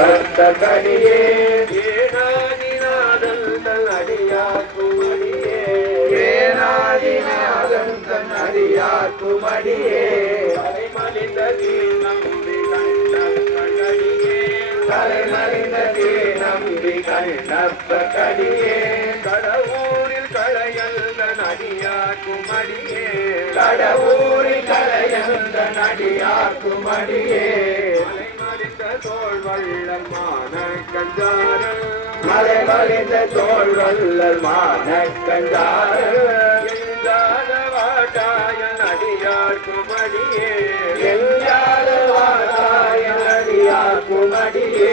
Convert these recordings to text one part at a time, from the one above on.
பக்தடியே ஏனாதிநாதன் தன் அடியாக்கும் அடியே ஏனாதிநாதன் தன் அடியாக்கும் அடியே தலைமலிந்த நம்பி கண்டடியே தலைமலிந்த நம்பி கண்டடியே கடவுரில் களையல்த நடியாக்கும் அடியே கடவுரில் களையல்த நடியாக்கும் வள்ளமான கஞ்சாரல் மலைமலிந்த தோல் வல்லல் மான கஞ்சாரல் எஞ்சாத அடியார் குமடியே. அடியே எஞ்சாத வாட்டாய நடியார்க்கும் அடியே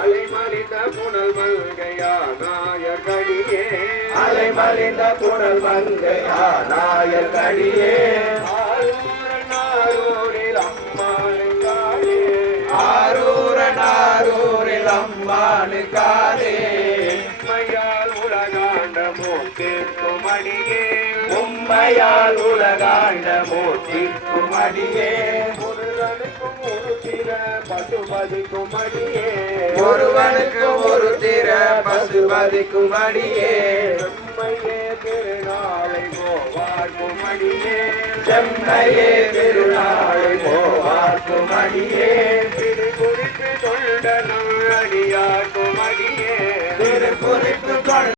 அலைமலிந்த புனல் மல்கையா நாயகடியே. அலைமலிந்த புனல் மல்கையா நாயகடியே. மறுக்காதே உம்மையால் உலகாண்ட மூர்த்திக்கும் அடியே. உம்மையால் உலகாண்ட மூர்த்திக்கும் அடியே. ஒருவனுக்கும் ஒரு திற பசுபதிக்கும் அடியே. ஒருவனுக்கும் ஒரு திற பசுபதிக்கும் அடியே. செம்மையே திருநாளை போவார்க்கும் அடியே. செம்மையே திருநாளை போவார்க்கும் அடியே. திருக்குறிப்பு தொண்டனம்